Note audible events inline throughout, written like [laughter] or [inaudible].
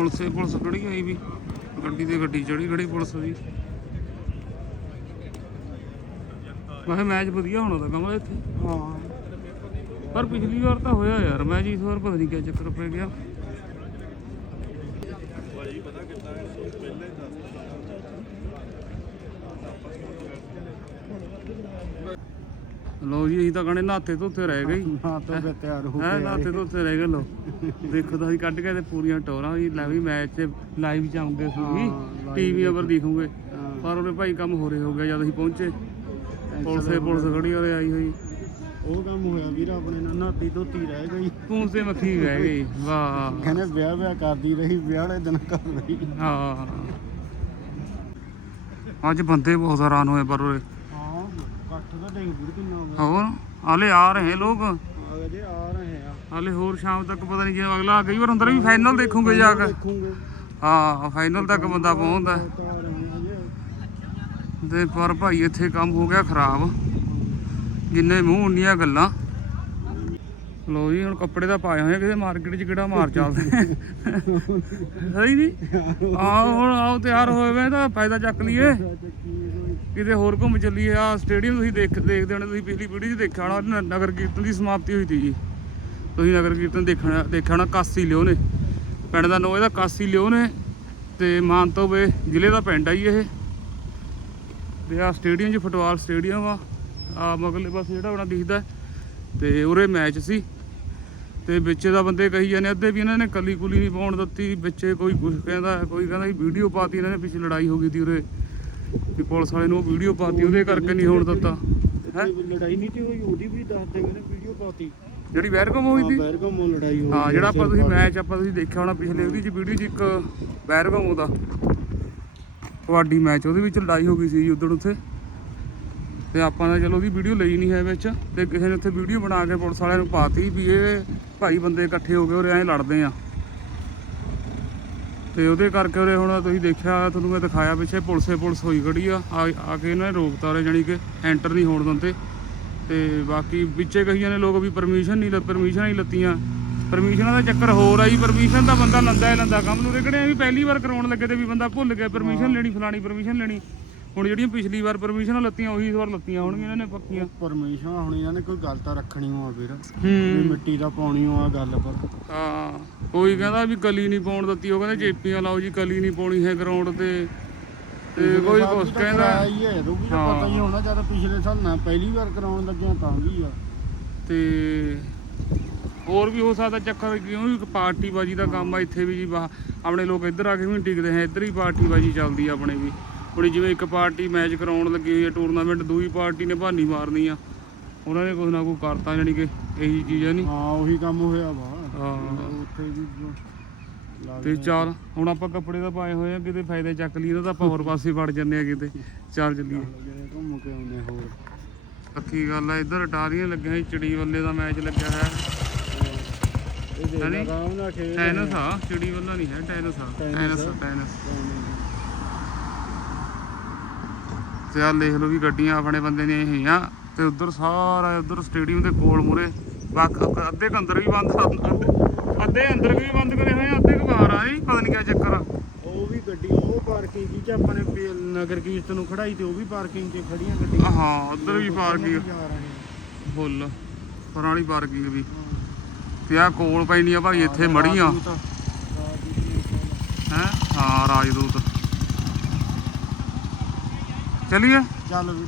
ਪੁਲਿਸੇ police ਖੜੀ ਹੋਈ ਵੀ। ਗੱਡੀ ਤੇ ਗੱਡੀ ਚੜੀ ਖੜੀ ਪੁਲਿਸ ਦੀ। ਮੈਂ ਮੈਚ ਵਧੀਆ ਹੋਣਾ ਤਾਂ ਕਮਲ ਇੱਥੇ। ਹਾਂ। ਪਰ ਪਿਛਲੀ ਵਾਰ ਤਾਂ ਹੋਇਆ ਯਾਰ ਮੈਚ ਇਸ ਵਾਰ ਪਤਾ ਨਹੀਂ ਕਿਆ ਚੱਕਰ ਪੈ ਗਿਆ। ਜੀ ਅਸੀਂ ਤਾਂ ਕਹਣੇ ਨਹਾਤੇ ਧੋਤੇ ਰਹਿ ਗਏ। ਹਾਂ ਤਾਂ ਫਿਰ ਤਿਆਰ ਹੋ ਹੈ ਧੋਤੇ ਰਹਿ ਗਏ ਲੋ ਦੇਖੋ ਤਾਂ ਅਸੀਂ ਕੱਢ ਕੇ ਤੇ ਪੂਰੀਆਂ ਟੋਰਾਂ ਵੀ ਲੈ ਵੀ ਮੈਚ ਤੇ ਲਾਈਵ ਆਉਂਦੇ ਸੀ। ਹਾਂ, ਟੀਵੀ ਪਰ ਦਿਖੂਗੇ। ਹਾਂ। ਪਰ ਉਹਨੇ ਭਾਈ ਕੰਮ ਹੋਰੇ ਹੋ ਗਿਆ ਜਦ ਅਸੀਂ ਪਹੁੰਚੇ। ਪੁਲਿਸੇ ਪੁਲਿਸ ਖੜੀ ਉਹਦੇ ਆਈ ਹੋਈ। ਉਹ ਕੰਮ ਹੋਇਆ ਵੀਰ ਆਪਣੇ ਨਾਲ ਨਾਤੀ ਧੋਤੀ ਰਹਿ ਗਈ। ਤੂੰ ਤੇ ਮੱਖੀ ਰਹਿ ਗਈ। ਵਾਹ। ਕਹਿੰਦੇ ਵਿਆਹ ਵਿਆਹ ਕਰਦੀ ਰਹੀ ਵਿਆਹ ਵਾਲੇ ਦਿਨ ਕਰ ਰਹੀ। ਹਾਂ। ਅੱਜ ਬੰਦੇ ਬਹੁਤ ਹੈਰਾਨ ਹੋਏ ਪਰ ਉਰੇ ਹਾਂ ਕੱਠ ਦਾ ਦੇਖ ਵੀਰ ਕਿੰਨਾ ਹੋ ਗਿਆ ਹੋਰ ਹਾਲੇ ਆ ਰਹੇ ਲੋਕ। ਹਾਲੇ ਹੋਰ ਸ਼ਾਮ ਤੱਕ ਪਤਾ ਨਹੀਂ ਜੇ ਅਗਲਾ ਕਈ ਵਾਰ ਅੰਦਰ ਵੀ ਫਾਈਨਲ ਦੇਖੂਗੇ ਜਾ ਕੇ। ਹਾਂ ਫਾਈਨਲ ਤੱਕ ਬੰਦਾ ਪਹੁੰਚਦਾ। ਤਾਂ ਪਰ ਭਾਈ ਇੱਥੇ ਕੰਮ ਹੋ ਗਿਆ ਖਰਾਬ। ਜਿੰਨੇ ਮੂੰਹ ਉਨੀਆਂ ਗੱਲਾਂ। ਲੋ ਜੀ ਹੁਣ ਕੱਪੜੇ ਤਾਂ ਪਾਏ ਹੋਏ ਕਿਤੇ ਮਾਰਕੀਟ 'ਚ ਕਿਹੜਾ ਮਾਰ ਚੱਲਦੇ ਸਹੀ [laughs] ਨਹੀਂ। ਆ ਹੁਣ ਆਓ ਤਿਆਰ ਹੋਏ ਵੇ ਤਾਂ ਫਾਇਦਾ ਚੱਕ ਲਈਏ। ਕਿਤੇ ਹੋਰ ਘੁੰਮ ਚੱਲੀਏ, ਆ ਸਟੇਡੀਅਮ ਤੁਸੀਂ ਦੇਖ ਦੇਖਦੇ ਹੋਣੇ, ਤੁਸੀਂ ਪਿਛਲੀ ਵੀਡੀਓ 'ਚ ਦੇਖਿਆ ਹੋਣਾ ਨਗਰ ਕੀਰਤਨ ਦੀ ਸਮਾਪਤੀ ਹੋਈ ਸੀ ਜੀ। ਤੁਸੀਂ ਨਗਰ ਕੀਰਤਨ ਦੇਖਣਾ, ਦੇਖਿਆ ਹੋਣਾ, ਕਾਸੀ ਲਿਓ ਨੇ। ਪਿੰਡ ਦਾ ਨਾਂ ਇਹਦਾ ਕਾਸੀ ਲਿਓ ਨੇ ਤੇ ਮਾਨਤੋਵੇ ਜ਼ਿਲ੍ਹੇ ਦਾ ਪਿੰਡ ਆ ਜੀ ਇਹ। ਤੇ ਆ ਸਟੇਡੀਅਮ 'ਚ ਫੁੱਟਬਾਲ ਸਟੇਡੀਅਮ ਆ। ਆ ਮਗਲੇ ਪਾਸੇ ਜਿਹੜਾ ਆਪਣਾ ਦਿਖਦਾ ਹੈ। ਤੇ ਉਰੇ ਮੈਚ ਸੀ। ਤੇ ਵਿੱਚ ਦਾ ਬੰਦੇ ਕਹੀ ਜਾਂਦੇ ਅੱਧੇ ਵੀ ਇਹਨਾਂ ਨੇ ਕੱਲੀ ਕੁਲੀ ਨਹੀਂ ਪਾਉਣ ਦਿੱਤੀ, ਵਿੱਚ ਕੋਈ ਕੁਝ ਕਹਿੰਦਾ, ਕੋਈ ਕਹਿੰਦਾ ਵੀ ਵੀਡੀਓ ਪਾਤੀ ਇਹਨਾਂ ਨੇ, ਪਿੱਛੇ ਲੜਾਈ ਹੋ ਗਈ ਸੀ ਉਰੇ। ਵੀ ਪੁਲਿਸ ਵਾਲੇ ਨੂੰ ਉਹ ਵੀਡੀਓ ਪਾਤੀ ਉਹਦੇ ਕਰਕੇ ਨਹੀਂ ਹੋਣ ਦਿੱਤਾ। ਹੈ? ਲੜਾਈ ਨਹੀਂ ਤੇ ਹੋਈ ਉਹਦੀ ਵੀ ਦੱਸ ਦੇ ਮੈਨੇ ਵੀਡੀਓ ਪਾਤੀ। ਜਿਹੜੀ ਵੈਰਕਮ ਹੋਈ ਸੀ? ਬੈਰਗਮ ਲੜਾਈ ਹੋਈ ਹਾਂ ਜਿਹੜਾ ਆਪਾਂ ਤੁਸੀਂ ਮੈਚ ਆਪਾਂ ਤੁਸੀਂ ਦੇਖਿਆ ਹੋਣਾ ਪਿਛਲੇ ਉਹਦੀ ਚ ਵੀਡੀਓ ਚ ਇੱਕ ਵੈਰਕਮ ਉਹਦਾ। ਕਬੱਡੀ ਮੈਚ ਉਹਦੇ ਵਿੱਚ ਲੜਾਈ ਹੋ ਗਈ ਸੀ ਜੀ ਉਦੋਂ ਉੱਥੇ। ਤੇ ਆਪਾਂ ਨੇ ਚਲੋ ਉਹਦੀ ਵੀਡੀਓ ਲਈ ਨਹੀਂ ਹੈ ਵਿੱਚ। ਤੇ ਕਿਸੇ ਨੇ ਉੱਥੇ ਵੀਡੀਓ ਬਣਾ ਕੇ ਪੁਲਿਸ ਵਾਲਿਆਂ ਨੂੰ ਪਾਤੀ ਵੀ ਇਹ ਭਾਈ ਬੰਦੇ ਇਕੱਠੇ ਹੋ ਗਏ ਉਰੇ ਐਂ ਲੜਦੇ ਆ। ਤੇ ਉਹਦੇ ਕਰਕੇ ਉਰੇ ਹੁਣ ਤੁਸੀਂ ਦੇਖਿਆ ਤੁਹਾਨੂੰ ਮੈਂ ਦਿਖਾਇਆ ਪਿੱਛੇ ਪੁਲਿਸੇ ਪੁਲਿਸ ਹੋਈ ਖੜੀ ਆ ਆ ਆ ਕੇ ਇਹਨਾਂ ਨੇ ਰੋਕਤਾ ਉਰੇ ਜਾਣੀ ਕਿ ਐਂਟਰ ਨਹੀਂ ਹੋਣ ਦਿੰਦੇ। ਤੇ ਬਾਕੀ ਵਿੱਚੇ ਕਹੀਆਂ ਨੇ ਲੋਕ ਵੀ ਪਰਮਿਸ਼ਨ ਨਹੀਂ ਲ ਪਰਮਿਸ਼ਨਾਂ ਹੀ ਲੱਤੀਆਂ। ਪਰਮਿਸ਼ਨਾਂ ਦਾ ਚੱਕਰ ਹੋਰ ਆਈ ਪਰਮਿਸ਼ਨ ਤਾਂ ਬੰਦਾ ਲੰਦਾ ਹੀ ਲੰਦਾ ਕੰਮ ਨੂੰ ਰਗੜਿਆ ਵੀ ਪਹਿਲੀ ਵਾਰ ਕਰਾਉਣ ਲੱਗੇ ਤੇ ਵੀ ਬੰਦਾ ਭੁੱਲ ਗਿਆ ਪਰਮਿਸ਼ਨ ਲੈਣੀ ਫਲਾਣੀ ਪਰਮਿਸ਼ਨ ਲੈਣੀ। ਹੁਣ ਜਿਹੜੀਆਂ ਪਿਛਲੀ ਵਾਰ ਪਰਮਿਸ਼ਨਾਂ ਲੱਤੀਆਂ ਉਹੀ ਇਸ ਵਾਰ ਲੱਤੀਆਂ ਹੋਣਗੀਆਂ ਇਹਨਾਂ ਨੇ ਪੱਕੀਆਂ। ਪਰਮੇਸ਼ਰ ਹੁਣ ਇਹਨਾਂ ਨੇ ਕੋਈ ਗੱਲ ਤਾਂ ਰੱਖਣੀ ਹੋਆ ਵੀਰ ਵੀ ਹੂੰ। ਮਿੱਟੀ ਦਾ ਪਾਉਣੀ ਹੋਆ ਗੱਲ ਪਰ। ਹਾਂ ਕੋਈ ਕਹਿੰਦਾ ਵੀ ਕਲੀ ਨਹੀਂ ਪਾਉਣ ਦਿੱਤੀ ਉਹ ਕਹਿੰਦੇ ਜੇਪੀਆਂ ਲਾਓ ਜੀ ਕਲੀ ਨਹੀਂ ਪਾਉਣੀ ਹੈ ਗਰਾਊਂਡ ਤੇ। ਤੇ ਕੋਈ ਕੁਛ ਕਹਿੰਦਾ ਆਈ ਹੈ ਉਹ ਵੀ ਤਾਂ ਪਤਾ ਹੀ ਹੋਣਾ ਜਦ ਪਿਛਲੇ ਸਾਲ ਨਾ ਪਹਿਲੀ ਵਾਰ ਕਰਾਉਣ ਲੱਗਿਆ ਤਾਂ ਵੀ ਆ। ਤੇ ਹੋਰ ਵੀ ਹੋ ਸਕਦਾ ਚੱਕਰ ਕਿਉਂ ਵੀ ਪਾਰਟੀ ਬਾਜੀ ਦਾ ਕੰਮ ਆ ਇੱਥੇ ਵੀ ਜੀ ਬਾਹ- ਆਪਣੇ ਲੋਕ ਇੱਧਰ ਆ ਕੇ ਵੀ ਟਿਕਦੇ ਹੈ ਇੱਧਰ ਹੀ ਪਾਰਟੀ ਬਾਜੀ ਚੱਲਦੀ ਆ ਆਪਣੇ ਵੀ। ਹੁਣ ਜਿਵੇਂ ਇੱਕ ਪਾਰਟੀ ਮੈਚ ਕਰਾਉਣ ਲੱਗੀ ਹੋਈ ਹੈ ਟੂਰਨਾਮੈਂਟ ਦੂਈ ਪਾਰਟੀ ਨੇ ਬਹਾਨੀ ਮਾਰਨੀ ਆ। ਉਹਨਾਂ ਨੇ ਕੁਝ ਨਾ ਕੁਝ ਕਰਤਾ ਜਾਣੀ ਕਿ ਇਹੀ ਚੀਜ਼ ਆ ਨਹੀਂ ਹਾਂ ਉਹੀ ਕੰਮ ਹੋਇਆ ਵਾ। ਹਾਂ। ਉੱਥੇ ਵੀ ਤੇ ਚੱਲ ਹੁਣ ਆਪਾਂ ਕੱਪੜੇ ਤਾਂ ਪਾਏ ਹੋਏ ਆ ਕਿਤੇ ਫਾਇਦੇ ਚੱਕ ਲਈ ਤਾਂ ਆਪਾਂ ਹੋਰ ਪਾਸੇ ਵੜ ਜੰਨੇ ਆ ਕਿਤੇ। ਚੱਲ ਚੱਲੀਏ। ਘੁੰਮ ਕੇ ਆਉਂਦੇ ਹੋਰ। ਪੱਕੀ ਗੱਲ ਆ ਇੱਧਰ ਅਟਾਰੀਆਂ ਲੱਗੀਆਂ ਸੀ ਚਿੜੀ ਵੱਲੇ ਦਾ ਮੈਚ ਲੱਗਿਆ ਹੈ ਇਹ ਦੇਖ? ਆਰਾਮ ਨਾਲ ਖੇਡ ਟੈਨਸ ਆ। ਚਿੜੀ ਵੱਲਾ ਨਹੀਂ ਹੈ ਟੈਨਸ ਆ ਟੈਨਿਸ। ਟੈਨਸ ਆ? ਟੈਨਸ ਤੇ ਆ ਦੇਖ ਲਓ ਵੀ ਗੱਡੀਆਂ ਆਪਣੇ ਬੰਦੇ ਦੀਆਂ ਇਹ ਆ ਤੇ ਉਧਰ ਸਾਰਾ ਉਧਰ ਸਟੇਡੀਅਮ ਦੇ ਕੋਲ ਮੂਰੇ ਅੱਧੇ ਕੁ ਅੰਦਰ ਵੀ ਬੰਦ ਅੱਧੇ- ਅੱਧੇ ਅੰਦਰ ਵੀ ਬੰਦ ਕਰੇ ਹੋਏ ਆ ਅੱਧੇ ਕੁ ਬਾਹਰ ਆ ਜੀ ਪਤਾ ਨਹੀਂ ਕਿਆ ਚੱਕਰ ਆ। ਉਹ ਵੀ ਗੱਡੀ ਉਹ ਪਾਰਕਿੰਗ ਕੀ ਚ ਆਪਾਂ ਨੇ ਨਗਰ ਕੀਰਤਨ ਨੂੰ ਖੜਾਈ ਤੇ ਉਹ ਵੀ ਪਾਰਕਿੰਗ ਤੇ ਖੜੀਆਂ ਗੱਡੀਆਂ। ਹਾਂ ਉਧਰ ਵੀ ਪਾਰਕਿੰਗ ਜਾ। ਫੁੱਲ ਪੁਰਾਣੀ ਪਾਰਕਿੰਗ ਵੀ। ਤੇ ਆ ਕੋਲ ਪੈਣੀ ਆ ਭਾਈ ਇੱਥੇ ਮੜੀਆਂ ਨੇ। ਹੈ? ਹਾਂ ਰਾਜਦੂਤ। ਚਲਿਏ? ਚੱਲ ਵੀਰ।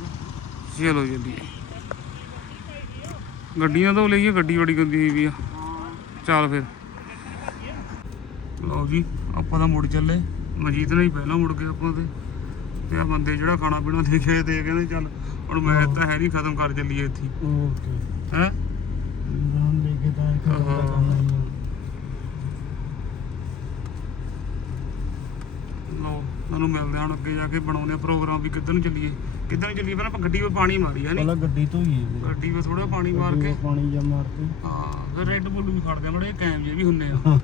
ਚਲੋ ਜਲਦੀ ਗੱਡੀਆਂ ਤੋਂ ਲਈਏ ਗੱਡੀ ਬੜੀ ਗੰਦੀ ਹੋਈ ਵੀ ਆ। ਚੱਲ ਫਿਰ। ਲਓ ਜੀ ਆਪਾਂ ਤਾਂ ਮੁੜ ਚੱਲੇ। ਮਜੀਦ ਨੇ ਹੀ ਪਹਿਲਾਂ ਮੁੜ ਗਏ ਆਪਾਂ ਤੇ। ਤੇ ਆ ਬੰਦੇ ਜਿਹੜਾ ਖਾਣਾ ਪੀਣਾ ਲੈ ਕੇ ਤੇ ਕਹਿੰਦੇ ਚੱਲ ਹੁਣ ਮੈਚ ਤਾਂ ਹੈ ਨਹੀਂ ਖਤਮ ਕਰ ਚੱਲੀਏ ਇੱਥੇ। ਓਕੇ। ਹੈ? ਨਾਮ ਲੈ ਕੇ ਤਾਂ ਇੱਕ ਬੰਦਾ ਹਾਂ। ਕਰਨਾ ਹੀ ਆ। ਤੁਹਾਨੂੰ ਮਿਲਦੇ ਹਾਂ ਹੁਣ ਅੱਗੇ ਜਾ ਕੇ ਬਣਾਉਂਦੇ ਆ ਪ੍ਰੋਗਰਾਮ ਵੀ ਕਿੱਧਰ ਨੂੰ ਚੱਲੀਏ। ਕਿੱਧਰ ਨੂੰ ਚੱਲੀਏ? ਪਹਿਲਾਂ ਆਪਾਂ ਗੱਡੀ 'ਤੇ ਪਾਣੀ ਮਾਰੀ ਹੈ ਨਹੀਂ ਪਹਿਲਾਂ ਗੱਡੀ ਧੋਈਏ ਵੀਰ ਗੱਡੀ 'ਤੇ ਥੋੜਾ ਪਾਣੀ ਮਾਰ ਕੇ। ਪਾਣੀ ਜਾਂ ਮਾਰ ਕੇ। ਹਾਂ ਫਿਰ ਰੈੱਡ ਬੁੱਲ ਵੀ ਖੜਦੇ ਆ ਬੜੇ ਕੈਮ ਜੇ ਵੀ ਹੁੰਨੇ ਆ।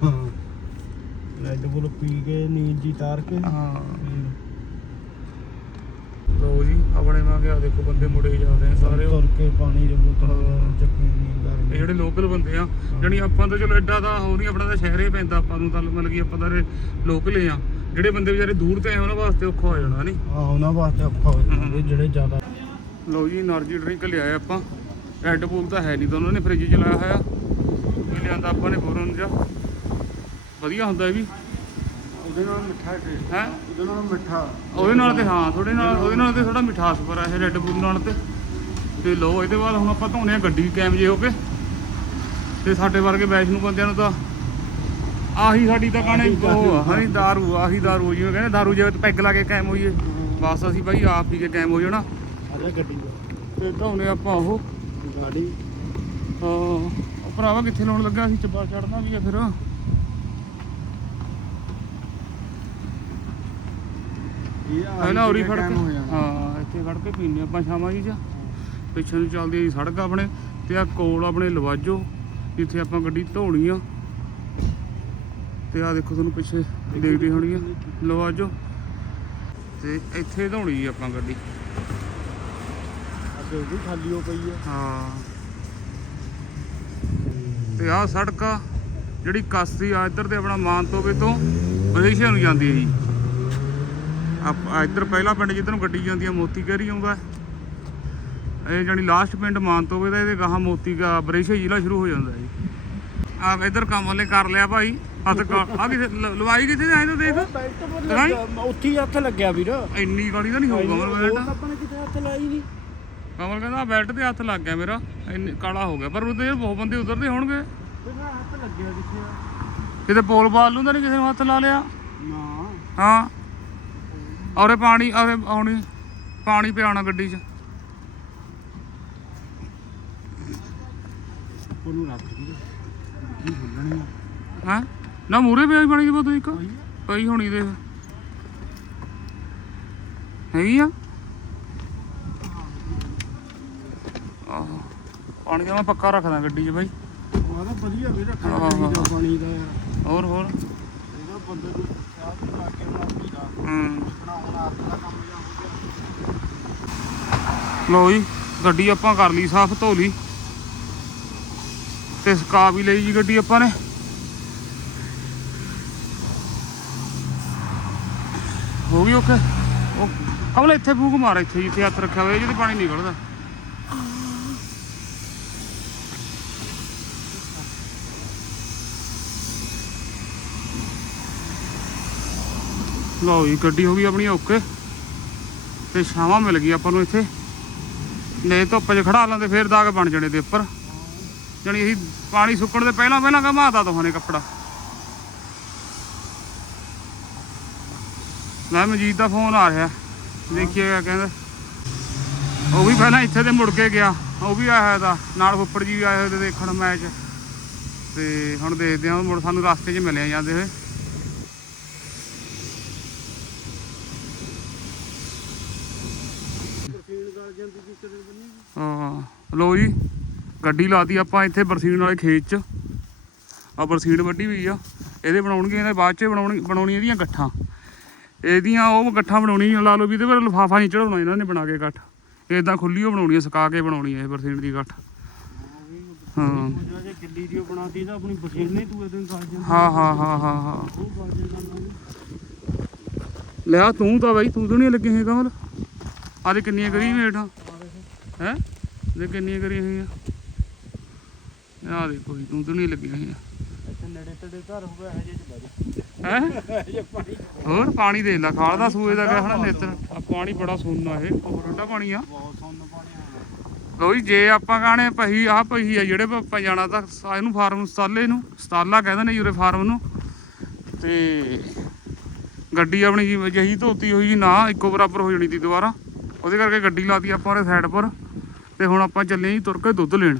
ਰੈੱਡ ਬੁੱਲ ਪੀ ਕੇ ਨੀਂਦ ਜੀ ਤਾਰ ਕੇ। ਹਾਂ। ਲੋ ਜੀ ਆਪਣੇ ਮਾਂ ਗਿਆ ਦੇਖੋ ਬੰਦੇ ਮੁੜੇ ਜਾ ਰਹੇ ਆ ਸਾਰੇ। ਤੁਰ ਕੇ ਪਾਣੀ ਦੇ ਬੋਤਲ। ਚੱਕੀ ਨਹੀਂ ਕਰਦੇ ਜਿਹੜੇ ਲੋਕ ਲੋਕਲ ਬੰਦੇ ਆ ਜਾਣੀ ਆਪਾਂ ਤਾਂ ਚਲੋ ਐਡਾ ਦਾ ਹੋ ਨਹੀਂ ਆਪਣਾ ਤਾਂ ਸ਼ਹਿਰ ਪੈਂਦਾ ਆਪਾਂ ਨੂੰ ਤਾਂ ਮਤਲਬ ਕਿ ਆਪਾਂ ਤਾਂ ਲੋਕਲ ਆ। ਜਿਹੜੇ ਬੰਦੇ ਵਿਚਾਰੇ ਦੂਰ ਤੇ ਆਏ ਉਹਨਾਂ ਵਾਸਤੇ ਔਖਾ ਹੋ ਜਾਣਾ ਨਹੀਂ? ਆ ਉਹਨਾਂ ਵਾਸਤੇ ਔਖਾ ਹੋ ਜਾਣਾ ਵੀ ਜਿਹੜੇ ਜ਼ਿਆਦਾ ਲਓ ਜੀ એનર્ਜੀ ਡਰਿੰਕ ਲਿਆਇਆ ਆਪਾਂ। ਰੈੱਡ ਬੂਲ ਤਾਂ ਹੈ ਨਹੀਂ ਤਾਂ ਉਹਨਾਂ ਨੇ ਫ੍ਰਿਜ ਚ ਲਾਇਆ ਹੋਇਆ। ਇਹ ਲਿਆਂਦਾ ਆਪਾਂ ਨੇ ਬੋਰਨ ਜਾ। ਵਧੀਆ ਹੁੰਦਾ ਇਹ ਵੀ। ਉਹਦੇ ਨਾਲ ਮਿੱਠਾ ਟੇਸਟ ਹੈ? ਉਹਦੇ ਨਾਲ ਮਿੱਠਾ। ਉਹਦੇ ਨਾਲ ਤੇ ਹਾਂ ਥੋੜੇ ਨਾਲ ਉਹਦੇ ਨਾਲ ਤੇ ਥੋੜਾ ਮਿਠਾਸ ਪਰ ਆ ਰੈੱਡ ਬੂਲ ਨਾਲ ਤੇ। ਤੇ ਲਓ ਇਹਦੇ ਬਾਅਦ ਹੁਣ ਆਪਾਂ ਧੋਨੇ ਆ ਗੱਡੀ ਕੈਮ ਜੇ ਹੋ ਕੇ। ਤੇ ਸਾਡੇ ਵਰਗੇ ਵੈਸ਼ਨੂ ਬੰਦਿਆਂ ਨੂੰ ਤਾਂ ਆਹੀ ਸਾਡੀ ਤਾਂ ਕਾਣੇ ਉਹ ਹਰੀ ਦਾਰੂ ਆਹੀ ਦਾਰੂ ਜਿਵੇਂ ਕਹਿੰਦੇ ਦਾਰੂ ਜੇ ਪੈਗ ਲਾ ਕੇ ਕੈਮ ਹੋਈਏ ਬਸ ਅਸੀਂ ਭਾਈ ਆਪ ਪੀ ਕੇ ਕੈਮ ਹੋ ਜਾਣਾ। ਆਜਾ ਗੱਡੀ ਤੇ ਧੋਣੇ ਆਪਾਂ ਉਹ ਗਾੜੀ। ਹਾਂ ਭਰਾਵਾ ਕਿੱਥੇ ਲਾਉਣ ਲੱਗਾ ਸੀ ਚੱਪਾ ਚੜਨਾ ਵੀ ਆ ਫਿਰ। ਇਹ ਨਾ ਉਰੀ ਫੜ ਕੇ। ਹੋ ਇੱਥੇ ਖੜ ਕੇ ਪੀਨੇ ਆਪਾਂ ਸ਼ਾਮਾਂ ਜੀ ਚ ਪਿੱਛੇ ਨੂੰ ਚੱਲਦੀ ਸੜਕ ਆਪਣੇ ਤੇ ਆ ਕੋਲ ਆਪਣੇ ਲਵਾਜੋ ਜਿੱਥੇ ਆਪਾਂ ਗੱਡੀ ਧੋਣੀ ਆ। ਤੇ ਆ ਦੇਖੋ ਤੁਹਾਨੂੰ ਪਿੱਛੇ ਦੇਖਦੀ ਹੋਣੀ ਆ ਲਵਾਜੋ ਤੇ ਇੱਥੇ ਧੋਣੀ ਆ ਆਪਾਂ ਗੱਡੀ। ਅੱਗੇ ਉਹ ਵੀ ਖਾਲੀ ਹੋ ਪਈ ਹੈ ਹਾਂ। ਤੇ ਆਹ ਸੜਕ ਆ ਜਿਹੜੀ ਕਾਸੀ ਆ ਇੱਧਰ ਤੇ ਆਪਣਾ ਮਾਨਤੋਵੇ ਤੋਂ ਮਲੇਸ਼ੀਆ ਨੂੰ ਜਾਂਦੀ ਹੈ ਜੀ। ਆ ਇੱਧਰ ਪਹਿਲਾ ਪਿੰਡ ਜਿੱਧਰ ਨੂੰ ਗੱਡੀ ਜਾਂਦੀ ਆ ਮੋਤੀ ਕਹਿਰੀ ਆਉਂਦਾ। ਇਹ ਜਾਨੀ ਲਾਸਟ ਪਿੰਡ ਮਾਨਤੋਵੇ ਦਾ ਇਹਦੇ ਗਾਹਾਂ ਮੋਤੀ ਕਾ ਬਰੇਸ਼ਾ ਜ਼ਿਲ੍ਹਾ ਸ਼ੁਰੂ ਹੋ ਜਾਂਦਾ ਜੀ। ਆ ਇੱਧਰ ਕੰਮ ਵਾਲੇ ਕਰ ਲਿਆ ਭਾਈ। ਹੱਥ ਕਾ- ਆ ਕਿਥੇ ਲਵਾਈ ਕਿੱਥੇ ਆਏ ਤਾਂ ਦੇਖ? ਬੈਲਟ ਪਰ ਲੱਗਾ- ਲੱਗਾ ਉੱਥੇ ਹੀ ਹੱਥ ਲੱਗਿਆ ਵੀਰ। ਇੰਨੀ ਗਾੜੀ ਤਾਂ ਨਹੀਂ ਹੋਊਗਾ ਮਰ ਉਹ ਬੈਲਟ ਆਪਾਂ ਨੇ ਕਿਤੇ ਹੱਥ ਲਾਈ ਨਹੀਂ। ਕਮਲ ਕਹਿੰਦਾ ਬੈਲਟ ਤੇ ਹੱਥ ਲੱਗ ਗਿਆ ਮੇਰਾ ਇੰਨੇ ਕਾਲਾ ਹੋ ਗਿਆ। ਪਰ ਉਹਦੇ ਬਹੁਤ ਬੰਦੇ ਉਧਰ ਦੇ ਹੋਣਗੇ। ਨਾ ਹੱਥ ਲੱਗਿਆ ਕਿੱਥੇ ਆ? ਕਿਤੇ ਪੋਲ ਬਾਲ ਨੂੰ ਤਾਂ ਨਹੀਂ ਕਿਸੇ ਨੂੰ ਹੱਥ ਲਾ ਲਿਆ? ਨਾ। ਹਾਂ। ਔਰੇ ਪਾਣੀ ਔਰੇ ਆਉਣੀ। ਪਾਣੀ ਪਿਆਣਾ ਗੱਡੀ 'ਚ। ਉਹਨੂੰ ਰੱਖ ਦੀ। ਕੀ ਬੋਲਣੀ ਹੈ? ਨਾ ਮੂਰੇ ਪਿਆ ਬਣੀ ਦੀ ਬੋਤਲ ਇੱਕ। ਪਈ ਹੋਣੀ ਦੇਖ। ਹੈਗੀ ਆ? ਆਹੋ। ਪਾਣੀ ਜਮਾ ਪੱਕਾ ਰੱਖਦਾ ਗੱਡੀ 'ਚ ਬਾਈ। ਉਹ ਤਾਂ ਵਧੀਆ ਵੀ ਰੱਖਣਾ ਹਾਂ, ਹਾਂ, ਚਾਹੀਦਾ ਹਾਂ। ਪਾਣੀ ਦਾ ਯਾਰ। ਹੋਰ ਹੋਰ। ਇਹਦਾ ਬੰਦੇ ਨੂੰ ਚਾਹ ਵੀ ਪਾ ਕੇ ਬਣਾ ਪੀਦਾ ਹੂੰ। ਬਣਾਉਣਾ ਹੱਥ ਦਾ ਕੰਮ ਜਾਂ ਹੋ ਗਿਆ। ਲੋ ਜੀ ਗੱਡੀ ਆਪਾਂ ਕਰ ਲਈ ਸਾਫ਼ ਧੋ ਲਈ। ਤੇ ਸਕਾ ਵੀ ਲਈ ਜੀ ਗੱਡੀ ਆਪਾਂ ਨੇ ਹੋ ਗਈ ਓਕੇ ਉਹ ਕਮਲ ਇੱਥੇ ਫੂਕ ਮਾਰ ਇੱਥੇ ਜਿੱਥੇ ਹੱਥ ਰੱਖਿਆ ਹੋਇਆ ਜਿਹਦੇ ਪਾਣੀ ਨਿਕਲਦਾ। ਲਓ ਜੀ, ਗੱਡੀ ਹੋ ਗਈ ਆਪਣੀ ਓਕੇ। ਤੇ ਛਾਵਾਂ ਮਿਲ ਗਈ ਆਪਾਂ ਨੂੰ ਇੱਥੇ। ਨੇ ਧੁੱਪ 'ਚ ਖੜਾ ਲਾਂਦੇ, ਫੇਰ ਦਾਗ ਬਣ ਜਾਣੇ ਦੇ ਉੱਪਰ। ਜਾਣੀ ਅਸੀਂ ਪਾਣੀ ਸੁੱਕਣ ਦੇ ਪਹਿਲਾਂ ਪਹਿਲਾਂ ਘਮਾਤਾ ਤੁਹਾਨੇ ਕੱਪੜਾ। ਮੈਂ ਮਜੀਦ ਦਾ ਫੋਨ ਆ ਰਿਹਾ। ਦੇਖੀਏ ਕਹਿੰਦਾ। ਉਹ ਵੀ ਪਹਿਲਾਂ ਇੱਥੇ ਤੇ ਮੁੜ ਕੇ ਗਿਆ। ਉਹ ਵੀ ਆਇਆ ਦਾ ਨਾਲ ਫੁੱਫੜ ਜੀ ਵੀ ਆਏ ਹੋਏ ਤੇ ਦੇਖਣ ਮੈਚ। ਤੇ ਹੁਣ ਦੇਖਦੇ ਹਾਂ ਮੁੜ ਸਾਨੂੰ ਰਸਤੇ 'ਚ ਮਿਲਿਆ ਜਾਂਦੇ ਹੋਏ। ਮਸ਼ੀਨ ਗਲ ਹਾਂ। ਲੋ ਜੀ, ਗੱਡੀ ਲਾਤੀ ਆਪਾਂ ਇੱਥੇ ਬਰਸੀਨ ਵਾਲੇ ਖੇਤ 'ਚ। ਆ ਬਰਸੀਨ ਵੱਢੀ ਹੋਈ ਆ। ਇਹਦੇ ਬਣਾਉਣਗੇ, ਇਹਦੇ ਬਾਅਦ 'ਚ ਬਣਾਉਣੀ ਬਣਾਉਣੀ ਇਹਦੀਆਂ ਗੱਠਾਂ। ਇਹਦੀਆਂ ਉਹ ਗੱਠਾਂ ਬਣਾਉਣੀਆਂ ਲਾ ਲਓ ਵੀ ਇਹਦੇ ਪਰ ਲਿਫਾਫਾ ਨਹੀਂ ਚੜਾਉਣਾ ਇਹਨਾਂ ਨੇ ਬਣਾ ਕੇ ਗੱਠ ਇਦਾਂ ਖੁੱਲੀ ਉਹ ਬਣਾਉਣੀ ਆ, ਸੁਕਾ ਕੇ ਬਣਾਉਣੀ ਆ ਇਹ ਬਰਸੀਨ ਦੀ ਗੱਠ ਹਾਂ। ਜੇ ਗੱਡੀ ਦੀ ਉਹ ਬਣਾਤੀ ਤਾਂ ਆਪਣੀ ਮਸ਼ੀਨ ਨਹੀਂ ਤੂੰ ਇਹਦੇ ਗਲ ਜਾਂਦੀ ਹਾਂ ਹਾਂ ਹਾਂ ਹਾਂ ਹਾਂ। ਲੈ ਆ ਤੂੰ ਤਾਂ ਬਾਈ, ਤੂੰ ਤਾਂ ਨਹੀਂ ਲੱਗੇ ਹੈ ਕਮਲ? ਆ ਦੇ ਕਿੰਨੀਆਂ ਕਰੀ ਵੇਠਾਂ ਹੈ? ਦੇ ਕਿੰਨੀਆਂ ਕਰੀਆਂ ਹੋਈਆਂ। ਆ ਦੇਖੋ ਤੂੰ ਤਾਂ ਨਹੀਂ ਲੱਗੀਆਂ ਹੋਈਆਂ ਨੇੜੇ ਤੇੜੇ ਘਰ ਹੋਵੇ ਹਜੇ ਚ ਬਾਜੀ ਹੈ ਹਜੇ ਪਾਣੀ ਹੋਰ ਪਾਣੀ ਦੇ ਲੈ ਖਾਲਦਾ ਸੂਏ ਦਾ ਕਹਿਣਾ ਨੇਤਰ? ਆ ਪਾਣੀ ਬੜਾ ਸੋਨਾ ਇਹ। ਬਹੁਤ ਠੰਡਾ ਪਾਣੀ ਆ? ਬਹੁਤ ਸੁੰਨ ਪਾਣੀ ਆਉਂਦਾ ਲਓ ਜੀ ਜੇ ਆਪਾਂ ਕਹਾਣੇ ਪਹੀ ਆ ਪਹੀ ਆ ਜਿਹੜੇ ਆਪਾਂ ਜਾਣਾ ਤਾਂ ਸਾ- ਇਹਨੂੰ ਫਾਰਮ ਸਤਾਲੇ ਨੂੰ ਸਤਾਲਾ ਕਹਿੰਦੇ ਨੇ ਯੂਰੇ ਫਾਰਮ ਨੂੰ। ਤੇ ਗੱਡੀ ਆਪਣੀ ਜੀ ਜਹੀ ਧੋਤੀ ਹੋਈ ਨਾ ਇੱਕੋ ਬਰਾਬਰ ਹੋ ਜਾਣੀ ਸੀ ਦੁਬਾਰਾ। ਉਹਦੇ ਕਰਕੇ ਗੱਡੀ ਲਾਤੀ ਆਪਾਂ ਉਹਦੇ ਸਾਈਡ ਪਰ। ਤੇ ਹੁਣ ਆਪਾਂ ਚੱਲੇ ਜੀ ਤੁਰ ਕੇ ਦੁੱਧ ਲੈਣ।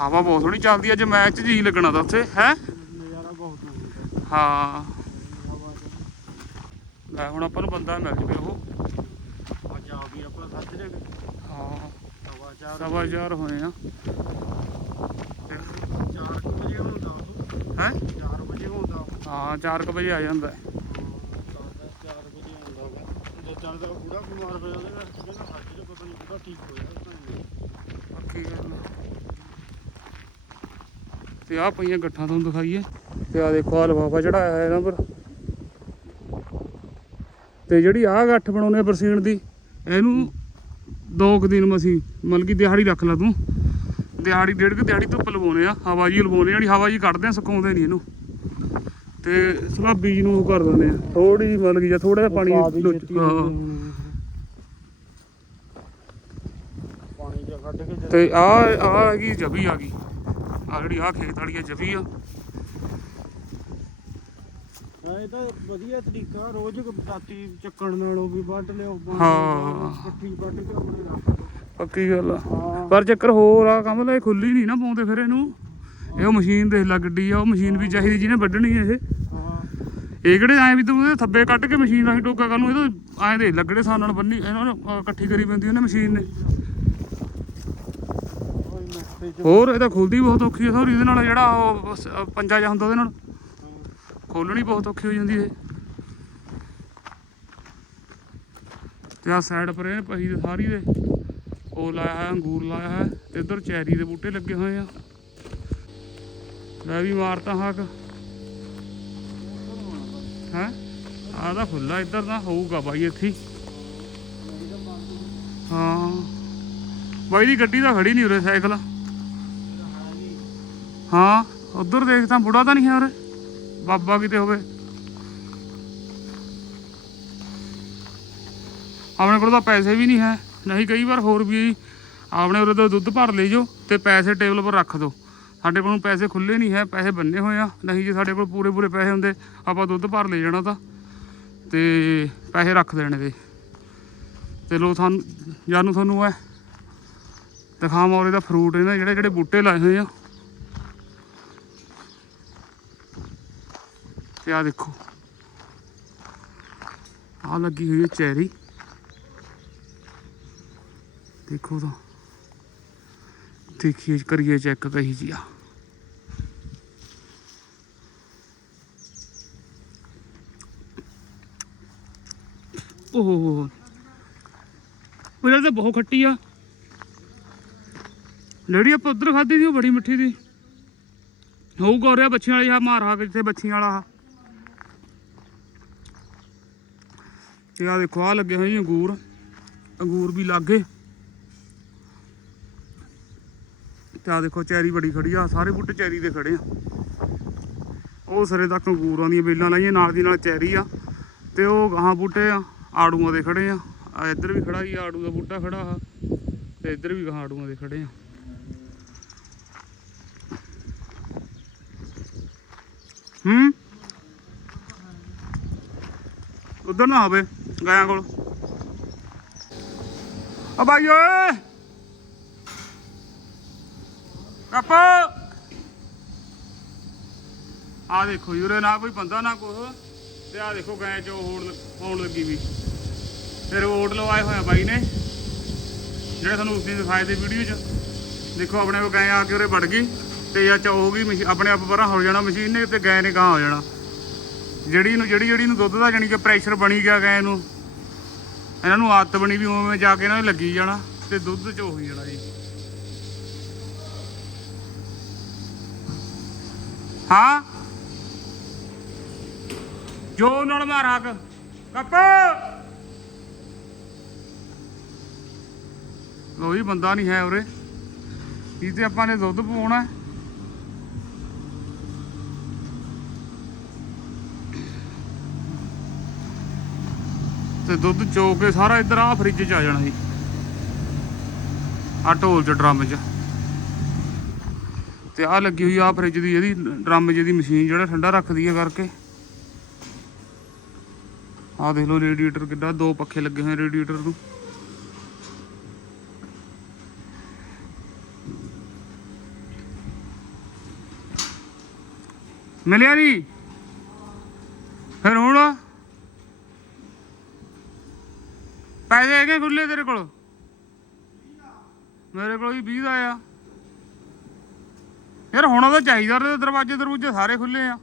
ਹਵਾ ਬਹੁਤ ਸੋਹਣੀ ਚੱਲਦੀ ਅੱਜ ਮੈਚ ਜੀ ਲੱਗਣਾ ਤਾਂ ਉੱਥੇ ਹੈ? ਨਜ਼ਾਰਾ ਬਹੁਤ ਆਉਂਦਾ ਹਾਂ। ਲੈ ਹੁਣ ਆਪਾਂ ਨੂੰ ਬੰਦਾ ਮਿਲ ਜਵੇ ਉਹ। ਅੱਜ ਆ ਗਈ ਆਪਾਂ ਸਾਜਰੇ ਹਾਂ। ਹਵਾ ਚਾਰ ਸਵਾ ਚਾਰ ਹੋਏ ਆ 4 ਵਜੇ ਹੁੰਦਾ ਹੈ? 4 ਵਜੇ ਹੁੰਦਾ ਹਾਂ 4 ਵਜੇ ਆ ਜਾਂਦਾ ਹੈ। 4 ਵਜੇ ਹੁੰਦਾ ਵਾ ਜੇ ਚੱਲ ਦਾ ਬੁੜਾ ਬਿਮਾਰ ਹੋਇਆ ਉਹਦੇ ਨਾਲ ਪਤਾ ਨਹੀਂ ਕਿਹਦਾ ਠੀਕ ਹੋਇਆ। ਪੱਕੀ ਗੱਲ। ਤੇ ਆ ਪਈਆਂ ਗੱਠਾਂ ਤੁਹਾਨੂੰ ਦਿਖਾਈਏ। ਤੇ ਆ ਦੇਖੋ ਆ ਲਫਾਫਾ ਚੜਾਇਆ ਹੈ ਇਹਨਾਂ ਪਰ। ਤੇ ਜਿਹੜੀ ਆ ਗੱਠ ਬਣਾਉਨੇ ਆ ਬਰਸੀਨ ਦੀ ਇਹਨੂੰ ਦੋ ਕੁ ਦਿਨ ਮਸੀਂ ਮਤਲਬ ਕਿ ਦਿਹਾੜੀ ਰੱਖ ਲਾ ਤੂੰ। ਦਿਹਾੜੀ ਡੇਢ ਕੁ ਦਿਹਾੜੀ ਧੁੱਪ ਲਵਾਉਨੇ ਆ ਹਵਾ ਜੀ ਲਵਾਉਨੇ ਜਿਹੜੀ ਹਵਾ ਜੀ ਕੱਢਦੇ ਆ ਸੁਕਾਉਂਦੇ ਨਹੀਂ ਇਹਨੂੰ। ਤੇ ਸਲਾ ਬੀਜ ਨੂੰ ਉਹ ਕਰ ਦਿੰਦੇ ਆ। ਥੋੜੀ ਜਿਹੀ ਮਤਲਬ ਕਿ ਜਾਂ ਥੋੜਾ ਜਿਹਾ ਪਾਣੀ। ਪਾਣੀ ਜਿਹਾ ਕੱਢ ਕੇ ਤੇ ਆ ਆ ਹੈਗੀ ਜਬੀ ਆ ਗਈ। ਆ ਜਿਹੜੀ ਆ ਖੇਤ ਵਾਲੀ ਆ ਜਬੀ ਆ। ਹਾਂ ਇਹ ਤਾਂ ਵਧੀਆ ਤਰੀਕਾ ਰੋਜ਼ ਦਾਤੀ ਚੱਕਣ ਨਾਲੋਂ ਵੀ ਵੱਢ ਲਿਓ ਹਾਂ। ਇਕੱਠੀ ਵੱਢ ਕੇ ਆਪਣੇ ਰੱਖ। ਪੱਕੀ ਗੱਲ ਆ। ਪਰ ਚੱਕਰ ਹੋਰ ਆ ਕੰਮ ਲੈ ਖੁੱਲੀ ਨਹੀਂ ਨਾ ਪਾਉਂਦੇ ਫਿਰ ਇਹਨੂੰ। ਇਹ ਮਸ਼ੀਨ ਦੇਖ ਲਾ ਗੱਡੀ ਆ ਉਹ ਮਸ਼ੀਨ ਵੀ ਚਾਹੀਦੀ ਜਿਹਨੇ ਵੱਢਣੀ ਇਹ। ਇਹ ਕਿਹੜੇ ਐ ਵੀ ਤੂੰ ਥੱਬੇ ਕੱਢ ਕੇ ਮਸ਼ੀਨ ਰਾਹੀਂ ਟੋਕਾ ਕਰ ਨੂੰ ਇਹ ਤਾਂ ਐਂ ਦੇਖ ਲੱਗੜੇ ਸਾਨ ਨਾਲ ਬੰਨੀ ਇਹਨਾਂ ਨੂੰ ਇਕੱਠੀ ਕਰੀ ਪੈਂਦੀ ਉਹਨੇ ਮਸ਼ੀਨ ਨੇ। ਉਹ ਚ ਹੋਰ ਇਹ ਤਾਂ ਖੁੱਲਦੀ ਬਹੁਤ ਔਖੀ ਆ ਸੌਰੀ ਇਹਦੇ ਨਾਲ ਜਿਹੜਾ ਉਹ ਸ- ਅਹ, ਪੰਜਾ ਜਿਹਾ ਹੁੰਦਾ ਉਹਦੇ ਨਾਲ। ਖੋਲਣੀ ਬਹੁਤ ਔਖੀ ਹੋ ਜਾਂਦੀ ਇਹ। ਤੇ ਆ ਸਾਈਡ ਪਰ ਇਹ ਪਹੀ ਦੇ ਸਾਰੀ ਦੇ। ਉਹ ਲਾਇਆ ਹੈ ਅੰਗੂਰ ਲਾਇਆ ਹੈ ਤੇ ਇੱਧਰ ਚੈਰੀ ਦੇ ਬੂਟੇ ਲੱਗੇ ਹੋਏ ਆ। ਮੈਂ ਵੀ ਮਾਰਤਾ ਹਾਕ। ਹੈ? ਆਹ ਤਾਂ ਖੁੱਲਾ ਇੱਧਰ ਤਾਂ ਹੋਊਗਾ ਬਾਈ ਇੱਥੇ ਹੀ। ਹਾਂ। ਬਾਈ ਦੀ ਗੱਡੀ ਤਾਂ ਖੜੀ ਨਹੀਂ ਉਰੇ ਸਾਈਕਲ। ਹਾਂ, ਉਧਰ ਦੇਖ ਤਾਂ ਬੁੜਾ ਤਾਂ ਨਹੀਂ ਹੈ ਉਰੇ। ਬਾਬਾ ਕਿਤੇ ਹੋਵੇ। ਆਪਣੇ ਕੋਲ ਤਾਂ ਪੈਸੇ ਵੀ ਨਹੀਂ ਹੈ। ਨਹੀਂ, ਕਈ ਵਾਰ ਹੋਰ ਵੀ ਆਪਣੇ ਉਰੇ ਤੋਂ ਦੁੱਧ ਭਰ ਲੈ ਜਾਓ ਤੇ ਪੈਸੇ ਟੇਬਲ 'ਪਰ ਰੱਖ ਦੋ ਸਾਡੇ ਕੋਲ ਪੈਸੇ ਖੁੱਲੇ ਨਹੀਂ ਹੈ, ਪੈਸੇ ਬੰਨੇ ਹੋਏ ਆ। ਨਹੀਂ ਜੇ ਸਾਡੇ ਕੋਲ ਪੂਰੇ ਪੂਰੇ ਪੈਸੇ ਹੁੰਦੇ, ਆਪਾਂ ਦੁੱਧ ਭਰ ਲੈ ਜਾਣਾ ਤਾਂ। ਤੇ ਪੈਸੇ ਰੱਖ ਦੇਣੇ ਤੇ ਤੇ ਲੋ ਤੁਹਾਨੂੰ ਜਾਨੂੰ ਤੁਹਾਨੂੰ ਐ ਦਿਖਾਵਾਂ ਉਰੇ ਦਾ ਫਰੂਟ ਇਹਨਾਂ ਜਿਹੜੇ ਜਿਹੜੇ ਬੂਟੇ ਲਾਏ ਹੋਏ ਆ। ਆ ਦੇਖੋ ਆ ਲੱਗੀ ਹੋਈ ਹੈ ਚੈਰੀ ਦੇਖੋ ਤਾਂ ਦੇਖੀਏ ਕਰੀਏ ਚੈੱਕ ਕਹੀ ਜੀ ਆ ਓਹ ਉਹ ਯਾਰ ਤਾਂ ਬਹੁਤ ਖੱਟੀ ਆ ਜਿਹੜੀ ਆਪਾਂ ਉਧਰ ਖਾਧੀ ਸੀ ਉਹ ਬੜੀ ਮਿੱਠੀ ਸੀ ਹੋਊਗਾ ਰਿਹਾ ਬੱਚਿਆਂ ਵਾਲੀ ਆ ਮਾਰ ਆ ਜਿੱਥੇ ਬੱਚੀਆਂ ਵਾਲਾ ਆ ਤੇ ਆ ਦੇਖੋ ਆ ਲੱਗੇ ਹੋਏ ਜੀ ਅੰਗੂਰ। ਅੰਗੂਰ ਵੀ ਲੱਗੇ ਤੇ ਆ ਦੇਖੋ, ਚੈਰੀ ਬੜੀ ਖੜੀ ਆ। ਸਾਰੇ ਬੂਟੇ ਚੈਰੀ ਦੇ ਖੜੇ ਆ। ਉਹ ਸਰੇ ਤੱਕ ਅੰਗੂਰਾਂ ਦੀਆਂ ਬੇਲਾਂ ਲਾਈਆਂ, ਨਾਲ ਦੀ ਨਾਲ ਚੈਰੀ ਆ। ਤੇ ਉਹ ਗਾਹਾਂ ਬੂਟੇ ਆ, ਆੜੂਆਂ ਦੇ ਖੜੇ ਆ। ਆ ਇੱਧਰ ਵੀ ਖੜਾ ਹੀ ਆੜੂ ਦਾ ਬੂਟਾ ਖੜਾ ਆ। ਤੇ ਇੱਧਰ ਵੀ ਗਾਹਾਂ ਆੜੂਆਂ ਦੇ ਖੜੇ ਆ। ਹੂੰ? ਉਧਰ ਨਾ ਆਵੇ। ਗਾਇਆਂ ਕੋਲ। ਆ ਬਾਈ ਓਏ। ਕੱਪ ਆ ਦੇਖੋ ਯੂਰੇ ਨਾ ਕੋਈ ਬੰਦਾ, ਨਾ ਕੁਛ। ਤੇ ਆ ਦੇਖੋ ਗਾਂ ਚੋ ਹੋਣ ਹੋਣ ਲੱਗੀ ਵੀ। ਫਿਰ ਓਟ ਲਵਾਏ ਹੋਇਆ ਬਾਈ ਨੇ। ਜਿਹੜੇ ਤੁਹਾਨੂੰ ਉਸ ਦਿਨ ਦਿਖਾਏ ਤੇ ਵੀਡੀਓ 'ਚ। ਦੇਖੋ ਆਪਣੇ ਕੋ ਗਾਂ ਆ ਕੇ ਉਰੇ ਵੜ ਗਈ। ਤੇ ਜਾਂ ਚੋ ਹੋ ਗਈ ਮਸ਼ੀ- ਆਪਣੇ ਆਪ ਪਰਾਂ ਹੋ ਜਾਣਾ ਮਸ਼ੀਨ ਨੇ ਤੇ ਗਾਂ ਨੇ ਗਾਂ ਹੋ ਜਾਣਾ। ਜਿਹੜੀ ਨੂੰ, ਜਿਹੜੀ ਜਿਹੜੀ ਨੂੰ ਦੁੱਧ ਦਾ ਜਾਨੀ ਕਿ ਪ੍ਰੈਸ਼ਰ ਬਣੀ ਗਿਆ ਗਾਂ ਨੂੰ। ਇਹਨਾਂ ਨੂੰ ਆਦਤ ਬਣੀ ਵੀ ਉਵੇਂ ਜਾ ਕੇ ਇਹਨਾਂ ਨੂੰ ਲੱਗੀ ਜਾਣਾ ਤੇ ਦੁੱਧ ਚ ਹੋਈ ਜਾਣਾ ਜੀ। ਹਾਂ। ਜੋ ਨਾਲ ਮਾਰਾ ਕ ਕੱਪ। ਲੋਈ ਬੰਦਾ ਨਹੀਂ ਹੈ ਉਰੇ। ਇਹ ਤੇ ਆਪਾਂ ਨੇ ਦੁੱਧ ਪਵਾਉਣਾ। ਤੇ ਦੁੱਧ ਚੋ ਕੇ ਸਾਰਾ ਇੱਧਰ ਆ ਫ੍ਰਿਜ 'ਚ ਆ ਜਾਣਾ ਜੀ। ਆ ਢੋਲ 'ਚ, ਡਰਮ 'ਚ। ਤੇ ਆ ਲੱਗੀ ਹੋਈ ਆ ਫ੍ਰਿਜ ਦੀ, ਇਹਦੀ ਡਰਮ 'ਚ ਮਸ਼ੀਨ ਜਿਹੜਾ ਠੰਡਾ ਰੱਖਦੀ ਹੈ ਕਰਕੇ। ਆ ਦੇਖ ਲਓ ਰੇਡੀਏਟਰ ਕਿੱਡਾ, ਦੋ ਪੱਖੇ ਲੱਗੇ ਹੋਏ ਰੇਡੀਏਟਰ ਨੂੰ। ਮਿਲਿਆ ਨਹੀਂ ਫਿਰ ਹੁਣ? ਪੈਸੇ ਹੈਗੇ ਖੁੱਲੇ ਤੇਰੇ ਕੋਲ? ਮੇਰੇ ਕੋਲ ਵੀ 20 ਦਾ ਆ। ਯਾਰ ਹੁਣ ਤਾਂ ਚਾਹੀਦਾ ਤੇ ਦਰਵਾਜ਼ੇ ਦਰਵਾਜ਼ੇ ਸਾਰੇ ਖੁੱਲੇ ਆ।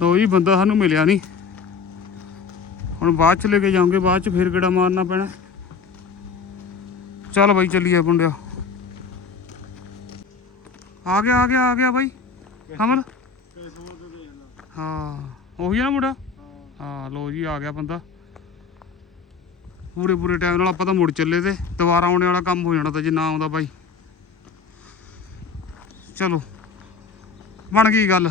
ਲੋ ਜੀ ਬੰਦਾ ਸਾਨੂੰ ਮਿਲਿਆ ਨਹੀਂ। ਹੁਣ ਬਾਅਦ ਚ ਲੈ ਕੇ ਜਾਵਾਂਗੇ ਬਾਅਦ ਚ ਫੇਰ ਗੇੜਾ ਮਾਰਨਾ ਪੈਣਾ। ਚੱਲ ਬਾਈ ਚੱਲੀਏ ਮੁੰਡਿਆ। ਆ ਗਿਆ ਆ ਗਿਆ ਆ ਗਿਆ ਬਾਈ। ਕਮਲ ਹਾਂ, ਉਹੀ ਆ ਨਾ ਮੁੰਡਾ? ਹਾਂ ਲੋ ਜੀ, ਆ ਗਿਆ ਬੰਦਾ। ਪੂਰੇ ਪੂਰੇ ਟਾਈਮ ਨਾਲ ਆਪਾਂ ਤਾਂ ਮੁੜ ਚੱਲੇ ਤੇ। ਦੁਬਾਰਾ ਆਉਣੇ ਵਾਲਾ ਕੰਮ ਹੋ ਜਾਣਾ ਤਾਂ ਜੇ ਨਾ ਆਉਂਦਾ ਬਾਈ। ਚਲੋ, ਬਣ ਗਈ ਗੱਲ।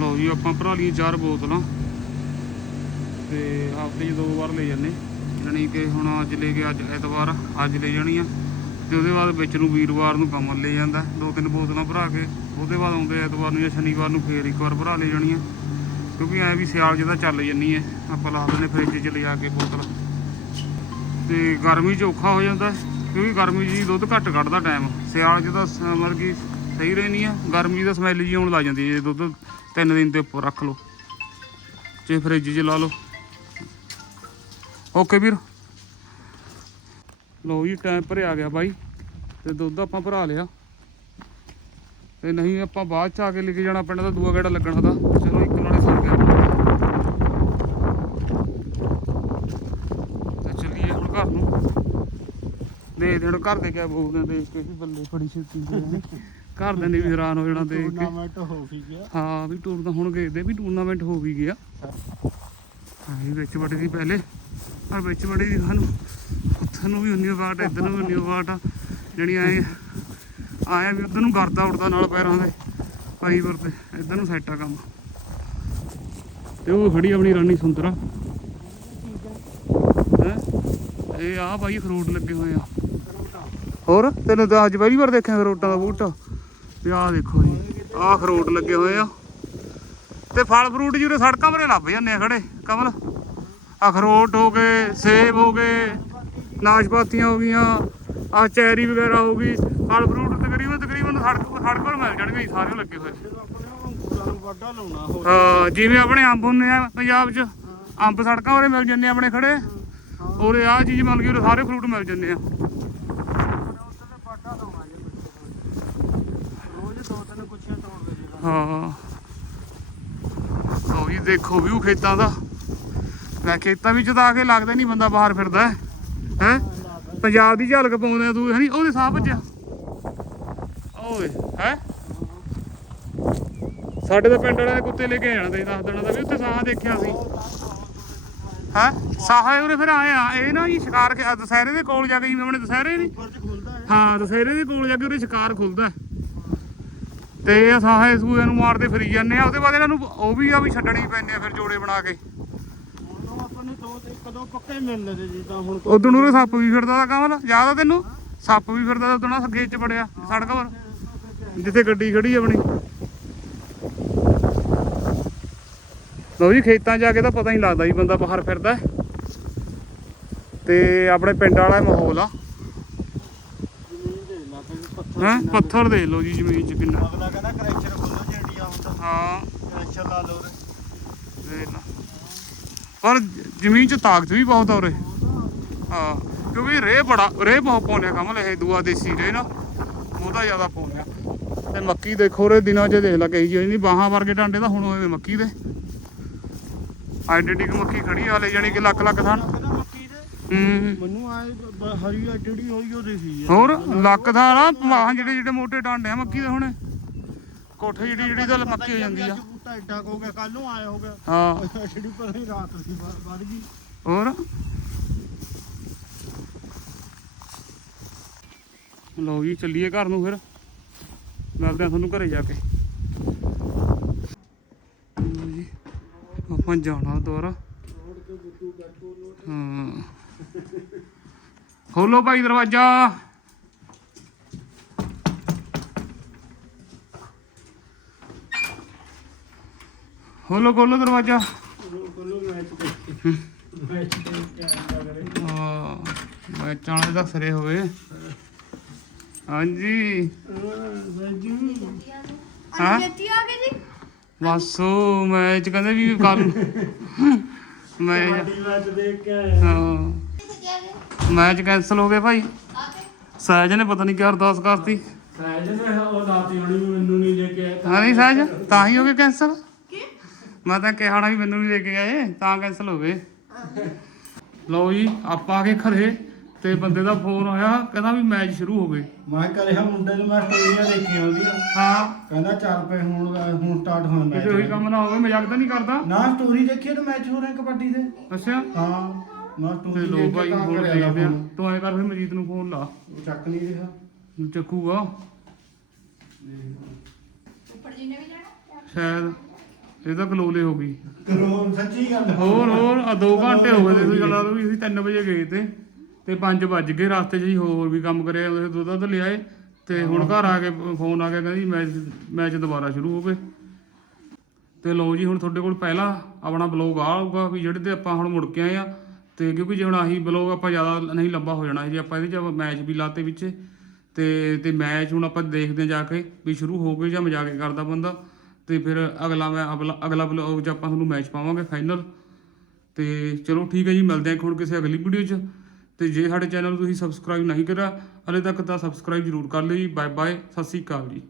ਲਓ ਜੀ, ਆਪਾਂ ਭਰਾ ਲਈ ਚਾਰ ਬੋਤਲਾਂ। ਤੇ ਹਫ਼ਤੇ 'ਚ ਦੋ ਵਾਰ ਲੈ ਜਾਂਦੇ। ਜਾਣੀ ਕਿ ਹੁਣ ਅੱਜ ਲੈ ਕੇ ਅੱਜ ਐਤਵਾਰ, ਅੱਜ ਲੈ ਜਾਣੀ ਆ। ਤੇ ਉਹਦੇ ਬਾਅਦ ਵਿੱਚ ਨੂੰ ਵੀਰਵਾਰ ਨੂੰ ਕਮਲ ਲੈ ਜਾਂਦਾ। ਦੋ ਤਿੰਨ ਬੋਤਲਾਂ ਭਰਾ ਕੇ, ਉਹਦੇ ਬਾਅਦ ਆਉਂਦੇ ਐਤਵਾਰ ਨੂੰ ਜਾਂ ਸ਼ਨੀਵਾਰ ਨੂੰ ਫੇਰ ਇੱਕ ਵਾਰ ਭਰਾ ਲੈ ਜਾਣੀ ਆ। ਕਿਉਂਕਿ ਐ ਵੀ ਸਿਆਲ ਜਿਹਦਾ ਚੱਲ ਜੰਨੀ ਐ। ਆਪਾਂ ਲਾ ਦਿੰਦੇ ਫ੍ਰਿਜ 'ਚ ਲਿਜਾ ਕੇ ਬੋਤਲ। ਤੇ ਗਰਮੀ 'ਚ ਔਖਾ ਹੋ ਜਾਂਦਾ, ਕਿਉਂਕਿ ਗਰਮੀ 'ਚ ਜੀ ਦੁੱਧ ਘੱਟ ਕੱਢਦਾ ਟਾਈਮ ਸਿਆਲ 'ਚ ਤਾਂ ਸ- ਮਤਲਬ ਕਿ ਸਹੀ ਰਹਿਣੀ ਆ। ਗਰਮੀ 'ਚ ਤਾਂ ਸਮੈਲ ਜੀ ਆਉਣ ਲੱਗ ਜਾਂਦੀ ਹੈ ਜੇ ਦੁੱਧ ਤਿੰਨ ਦਿਨ ਦੇ ਉੱਪਰ ਰੱਖ ਲਓ। ਜੇ ਫ੍ਰਿਜ 'ਚ ਲਾ ਲਓ। ਓਕੇ ਵੀਰ। ਲੋ ਜੀ ਟਾਈਮ ਭਰਿਆ ਗਿਆ ਬਾਈ। ਤੇ ਦੁੱਧ ਆਪਾਂ ਭਰਾ ਲਿਆ। ਤੇ ਨਹੀਂ ਆਪਾਂ ਬਾਅਦ ਚ ਆ ਕੇ ਲੈ ਕੇ ਜਾਣਾ ਪੈਣਾ ਤਾਂ ਦੂਆ ਗੇੜਾ ਲੱਗਣਾ ਤਾਂ ਚਲੋ ਇੱਕ ਨਾਲੇ ਸਰ ਗਿਆ। ਤੇ ਚੱਲੀਏ ਹੁਣ ਘਰ ਨੂੰ। ਦੇ ਦੇਣ ਘਰ ਦੇ ਕਿਆ ਬੋਲਦੇ ਦੇਖ ਕੇ ਵੀ ਬੱਲੇ ਫੜੀ ਛੇਤੀ ਦੇ। ਘਰ ਦੇ ਨੇ ਵੀ ਹੈਰਾਨ ਹੋ ਜਾਣਾ ਦੇਖ ਕੇ। ਟੂਰਨਾਮੈਂਟ ਹੋ ਵੀ ਗਿਆ। ਹਾਂ ਵੀ ਟੂਰ ਤਾਂ ਹੁਣ ਗਏ ਦੇ ਵੀ ਟੂਰਨਾਮੈਂਟ ਹੋ ਵੀ ਗਿਆ। ਹਾਂ ਇਹ ਵਿੱਚ ਵੜੀ ਦੀ ਪਹਿਲੇ। ਪਰ ਵਿੱਚ ਵੜੀ ਦੀ ਸਾਨੂੰ, ਉੱਥੇ ਨੂੰ ਵੀ ਉਨੀ ਬਾਟ ਇੱਧਰ ਨੂੰ ਵੀ ਉਨੀ ਬਾਟ ਜਿਹੜੀ ਆਏ ਆਇਆ ਵੀ ਉਧਰ ਨੂੰ ਕਰਦਾ ਉੜਦਾ ਨਾਲ ਪੈਰਾਂ ਦੇ ਪਾਈ ਵਰ ਤੇ, ਇੱਧਰ ਨੂੰ ਸੈੱਟ ਕੰਮ। ਤੇ ਉਹ ਖੜੀ ਆਪਣੀ ਰਾਣੀ ਸੁੰਦਰਾ। ਹੈ? ਇਹ ਆ ਬਾਈ ਫਰੂਟ ਲੱਗੇ ਹੋਏ ਆ। ਹੋਰ? ਤੈਨੂੰ ਤਾਂ ਅੱਜ ਪਹਿਲੀ ਵਾਰ ਦੇਖਿਆ ਫਰੂਟਾਂ ਦਾ ਬੂਟਾ। ਤੇ ਆਹ ਦੇਖੋ ਜੀ, ਆਹ ਅਖਰੋਟ ਲੱਗੇ ਹੋਏ ਆ। ਤੇ ਫਲ ਫਰੂਟ ਜਿਹੜੇ ਸੜਕਾਂ 'ਤੇ ਲੱਭ ਜਾਂਦੇ ਆ ਖੜੇ, ਕਮਲ। ਅਖਰੋਟ ਹੋ ਗਏ ਸੇਬ ਹੋ ਗਏ ਨਾਸ਼ਪਾਤੀਆਂ ਹੋ ਗਈਆਂ ਆ ਚੈਰੀ ਵਗੈਰਾ ਹੋ ਗਈ ਫਲ ਫਰੂਟ ਤਕਰੀਬਨ ਤਕਰੀਬਨ ਸੜਕ ਸੜਕ 'ਤੇ ਮਿਲ ਜਾਣਗੇ ਜੀ, ਸਾਰੇ ਲੱਗੇ ਹੋਏ। ਹਾਂ ਜਿਵੇਂ ਆਪਣੇ ਅੰਬ ਹੁੰਦੇ ਆ ਪੰਜਾਬ 'ਚ ਅੰਬ ਸੜਕਾਂ ਉਰੇ ਮਿਲ ਜਾਂਦੇ ਆਪਣੇ ਖੜੇ ਉਰੇ ਆਹ ਚੀਜ਼ ਮਿਲ ਗਈ ਉਰੇ ਸਾਰੇ ਫਰੂਟ ਮਿਲ ਜਾਂਦੇ ਆ। ਹਾਂ। ਲਓ ਜੀ ਦੇਖੋ ਵਿਊ ਖੇਤਾਂ ਦਾ। ਮੈਂ ਖੇਤਾਂ ਵਿੱਚ ਤਾਂ ਆ ਕੇ ਲੱਗਦਾ ਨਹੀਂ ਬੰਦਾ ਬਾਹਰ ਫਿਰਦਾ, ਹੈ? ਹੈ ਪੰਜਾਬ ਦੀ ਝਲਕ ਪਾਉਂਦੇ ਆ ਤੂੰ ਹਨੀ ਉਹਦੇ ਸਾਹ ਭੱਜਿਆ। ਓਏ, ਹੈ? ਸਾਡੇ ਤਾਂ ਪਿੰਡ ਵਾਲਿਆਂ ਦੇ ਕੁੱਤੇ ਲੈ ਕੇ ਜਾਣਾ ਤੇ ਦੱਸ ਦੇਣਾ ਤਾਂ ਵੀ ਉੱਥੇ ਸਾਹ ਦੇਖਿਆ ਸੀ। ਹੈ? ਸਾਹ ਉਰੇ ਫਿਰ ਆਏ ਆ। ਇਹ ਨਾ ਜੀ ਸ਼ਿਕਾਰ ਕੇ ਦਸਹਿਰੇ ਦੇ ਕੋਲ ਜਾ ਕੇ ਜਿਵੇਂ ਆਪਣੇ ਦਸਹਿਰੇ ਨਹੀਂ ਹਾਂ, ਦਸਹਿਰੇ ਦੇ ਕੋਲ ਜਾ ਕੇ ਉਹਦੇ ਸ਼ਿਕਾਰ ਖੁੱਲਦਾ। ਤੇ ਇਹ ਸਾਹੇ ਸੂਏ ਨੂੰ ਮਾਰਦੇ ਫਰੀ ਜਾਂਦੇ ਆ। ਉਹਦੇ ਬਾਅਦ ਇਹਨਾਂ ਨੂੰ ਉਹ ਵੀ ਆ ਵੀ ਛੱਡਣੀ ਪੈਂਦੇ ਆ ਫਿਰ ਜੋੜੇ ਬਣਾ ਕੇ। ਦੋ ਪੱਕੇ ਮਿਲਨੇ ਤੇ ਜੀ ਤਾਂ ਹੁਣ ਉਦੋਂ ਨੂੰ ਸੱਪ ਵੀ ਫਿਰਦਾ ਦਾ ਕਮਲ ਯਾਦ ਆ ਤੈਨੂੰ? ਸੱਪ ਵੀ ਫਿਰਦਾ ਉਦੋਂ ਨਾ ਖੇਤ ਚ ਵੜਿਆ ਸੜਕ ਪਰ ਜਿੱਥੇ ਗੱਡੀ ਖੜੀ ਆਪਣੀ। ਲਓ ਜੀ ਖੇਤਾਂ ਜਾ ਕੇ ਤਾਂ ਪਤਾ ਨਹੀਂ ਲੱਗਦਾ ਜੀ ਬੰਦਾ ਬਾਹਰ ਫਿਰਦਾ ਹੈ। ਤੇ ਆਪਣੇ ਪਿੰਡ ਵਾਲਾ ਮਾਹੌਲ ਆ। ਜ਼ਮੀਨ ਦੇ ਲੱਗ ਪੱਥਰ ਹੈ? ਪੱਥਰ ਦੇ ਲਓ ਜੀ ਜ਼ਮੀਨ 'ਚ ਕਿੰਨਾ। ਅਗਲਾ ਕਹਿੰਦਾ ਕਰੈਕਸ਼ਨ ਖੋਲੋ ਜੇ ਇੰਡੀਆ ਹੁੰਦਾ ਹਾਂ। ਕਰੈਕਸ਼ਨ ਲਾ ਲਓ ਲਾ। ਪਰ ਜ਼ਮੀਨ 'ਚ ਤਾਕਤ ਵੀ ਬਹੁਤ ਆ ਉਰੇ। ਹਾਂ ਕਿਉਂਕਿ ਰੇ ਬੜਾ ਰੇ ਬਹੁਤ ਪਾਉਂਦੇ ਆ ਕਮਲ ਇਹ ਦੂਆ ਦੇਸੀ ਰੇ ਨਾ ਉਹਦਾ ਜ਼ਿਆਦਾ ਪਾਉਂਦੇ ਆ। ਤੇ ਮੱਕੀ ਦੇਖੋ ਰੇ ਦਿਨਾਂ 'ਚ ਦੇਖ ਲਾ ਕਹੀ ਜੀ ਨਹੀਂ ਬਾਹਾਂ ਵਰਗੇ ਡਾਂਡੇ ਤਾਂ ਹੁਣ ਹੋਏ ਮੱਕੀ ਦੇ। ਆਈਡੈਂਟਿਕ ਮੱਕੀ ਖੜੀ ਆ ਲੈ ਜਾਣੀ ਕਿ ਲੱਖ ਲੱਖ ਹੂੰ। ਮੈਨੂੰ ਬ- ਹਰੀ ਐਡੀ ਹੋਈ ਉਹ ਦੇਖੀ ਹੋਰ ਲੱਖ ਥਾਂ ਨਾ ਬਾਹਾਂ ਜਿਹੜੇ ਜਿਹੜੇ ਮੋਟੇ ਡਾਂਡੇ ਆ ਮੱਕੀ ਦੇ ਹੁਣ। ਕੋਠੇ ਜਿਹੜੀ ਜਿਹੜੀ ਤਾਂ ਮੱਕੀ ਹੋ ਜਾਂਦੀ ਆ। ਬੂਟਾ ਐਡਾ ਕੁ ਹੋ ਗਿਆ ਕੱਲ ਨੂੰ ਆਇਆ ਹੋ। ਗਿਆ ਹਾਂ ਜਿਹੜੀ ਪਰ ਹੀ ਰਾਤ ਸੀ ਵ- ਵੱਧ ਗਈ। ਹੋਰ? ਲਓ ਜੀ ਚੱਲੀਏ ਘਰ ਨੂੰ ਫਿਰ। ਮਿਲਦੇ ਆ ਤੁਹਾਨੂੰ ਘਰੇ ਜਾ ਕੇ। ਜੀ ਆਪਾਂ ਜਾਣਾ ਦੁਬਾਰਾ। ਹਾਂ। ਖੋਲੋ ਭਾਈ ਦਰਵਾਜ਼ਾ। ਖੋਲੋ ਖੋਲੋ ਦਰਵਾਜ਼ਾ। ਕੋਲੋਂ ਮੈਚ ਦੇ ਮੈਚ ਦੇ ਕਿਆ ਕਰੇ ਹਾਂ ਮੈਚਾਂ ਵਾਲੇ ਦਾ ਸਰੇ ਹੋਵੇ। ਹਾਂਜੀ। ਹਾਂ? ਜੱਤੀ ਆ ਗਈ ਜੀ ਉਹ ਮੈਚ ਕਹਿੰਦੇ ਵੀ ਕੱਲ ਮੈਂ ਮੈਚ ਦੇਖ ਕੇ ਆਏ ਹਾਂ। ਮੈਚ ਕੈਨਸਲ ਹੋ ਗਿਆ ਭਾਈ। ਸਹਿਜ ਨੇ ਪਤਾ ਨਹੀਂ ਕੀ ਅਰਦਾਸ ਕਰਤੀ। ਸਾਇਜ ਮੈਂ ਉਹ ਰਾਤੀ ਹੋਣੀ ਮੈਨੂੰ ਨਹੀਂ ਲੈ ਕੇ ਹਾਂ ਨਹੀਂ ਸਹਿਜ ਤਾਂ ਹੀ ਹੋ ਗਏ ਕੈਂਸਲ। ਮੈਂ ਤਾਂ ਕਿਹਾ ਹੋਣਾ ਵੀ ਮੈਨੂੰ ਨਹੀਂ ਲੈ ਕੇ ਗਏ ਤਾਂ ਕੈਂਸਲ ਹੋ ਗਏ। ਲਓ ਜੀ ਆਪਾਂ ਆ ਕੇ ਘਰੇ ਤੇ ਬੰਦੇ ਦਾ ਫੋਨ ਆਇਆ ਕਹਿੰਦਾ ਵੀ ਮੈਚ ਸ਼ੁਰੂ ਹੋ ਗਏ। ਮੈਂ ਕਰਿਆ ਮੁੰਡੇ ਨੂੰ ਮੈਂ ਸਟੋਰੀਆਂ ਦੇਖੀਆਂ ਉਹਦੀਆਂ ਹਾਂ। ਕਹਿੰਦਾ ਚੱਲ ਪਏ ਹੁਣ ਹੁਣ ਸਟਾਰਟ ਹੋਣ ਕਿਤੇ ਉਹੀ ਕੰਮ ਨਾ ਹੋਵੇ ਮਜ਼ਾਕ ਤਾਂ ਨਹੀਂ ਕਰਦਾ? ਨਾ ਸਟੋਰੀ ਦੇਖੀ ਤਾਂ ਮੈਚ ਹੋ ਰਿਹਾ ਕਬੱਡੀ ਦੇ? ਅੱਛਾ। ਹਾਂ ਮੈਂ ਤੇ ਸਟੋਰੀ ਲੋ ਦੇਖ ਭਾਈ ਕੇ ਤਾਂ ਹੁਣ ਕਰਿਆ ਦੇਖਦੇ ਆ phone। ਤੂੰ ਐ ਕਰ ਫਿਰ ਮਜੀਦ ਨੂੰ ਫੋਨ ਲਾ। ਉਹ ਚੱਕ ਨਹੀਂ ਰਿਹਾ। ਚੱਕੂਗਾ। ਸ਼ਾਇਦ। ਇਹ ਤਾਂ ਕਲੋਲੇ ਹੋ ਗਈ। ਕਰੋ ਸੱਚੀ ਗੱਲ। ਹੋਰ ਹੋਰ ਆ 2 ਘੰਟੇ ਹੋ ਗਏ ਤੇ ਤੁਸੀਂ ਗੱਲਾਂ ਵੀ ਅਸੀਂ 3 ਵਜੇ ਗਏ ਤੇ ਤੇ 5 ਵੱਜ ਗਏ ਰਸਤੇ 'ਚ ਹੀ ਹੋਰ ਵੀ ਕੰਮ ਕਰਿਆ ਉਹਦੇ ਦੁੱਧ ਦੁੱਧ ਲਿਆਏ ਤੇ ਹੁਣ ਘਰ ਆ ਕੇ ਫੋਨ ਆ ਗਿਆ ਕਹਿੰਦੀ ਮੈਚ ਮੈਚ ਦੁਬਾਰਾ ਸ਼ੁਰੂ ਹੋ ਗਏ। ਤੇ ਲਓ ਜੀ ਹੁਣ ਤੁਹਾਡੇ ਕੋਲ ਪਹਿਲਾ ਆਪਣਾ ਬਲੌਗ ਆਊਗਾ ਵੀ ਜਿਹੜੇ ਤੇ ਆਪਾਂ ਹੁਣ ਮੁੜ ਕੇ ਆਏ ਆ ਤੇ ਕਿਉਂਕਿ ਜੇ ਹੁਣ ਆਹੀ ਬਲੌਗ ਆਪਾਂ ਜ਼ਿਆਦਾ ਨਹੀਂ ਲੰਬਾ ਹੋ ਜਾਣਾ ਜੇ ਆਪਾਂ ਇਹਦੇ ਚ ਮੈਚ ਵੀ ਲਾਤੇ ਵਿੱਚ ਤੇ ਤੇ ਮੈਚ ਹੁਣ ਆਪਾਂ ਦੇਖਦੇ ਜਾ ਕੇ ਵੀ ਸ਼ੁਰੂ ਹੋ ਗਏ ਜਾਂ ਮਜ਼ਾਕ ਕਰਦਾ ਬੰਦਾ। ਤੇ ਫਿਰ ਅਗਲਾ ਮੈਂ ਅਗਲਾ ਅਗਲਾ ਬਲੌਗ 'ਚ ਆਪਾਂ ਤੁਹਾਨੂੰ ਮੈਚ ਪਾਵਾਂਗੇ ਫਾਈਨਲ ਤੇ ਚਲੋ ਠੀਕ ਹੈ ਜੀ, ਮਿਲਦੇ ਹਾਂ ਹੁਣ ਕਿਸੇ ਅਗਲੀ ਵੀਡੀਓ 'ਚ। ਤੇ ਜੇ ਸਾਡੇ ਚੈਨਲ ਨੂੰ ਤੁਸੀਂ ਸਬਸਕ੍ਰਾਈਬ ਨਹੀਂ ਕਰਿਆ, ਹਲੇ ਤੱਕ ਤਾਂ ਸਬਸਕ੍ਰਾਈਬ ਜ਼ਰੂਰ ਕਰ ਲਿਓ ਜੀ। ਬਾਏ ਬਾਏ ਸਤਿ ਸ੍ਰੀ ਅਕਾਲ ਜੀ।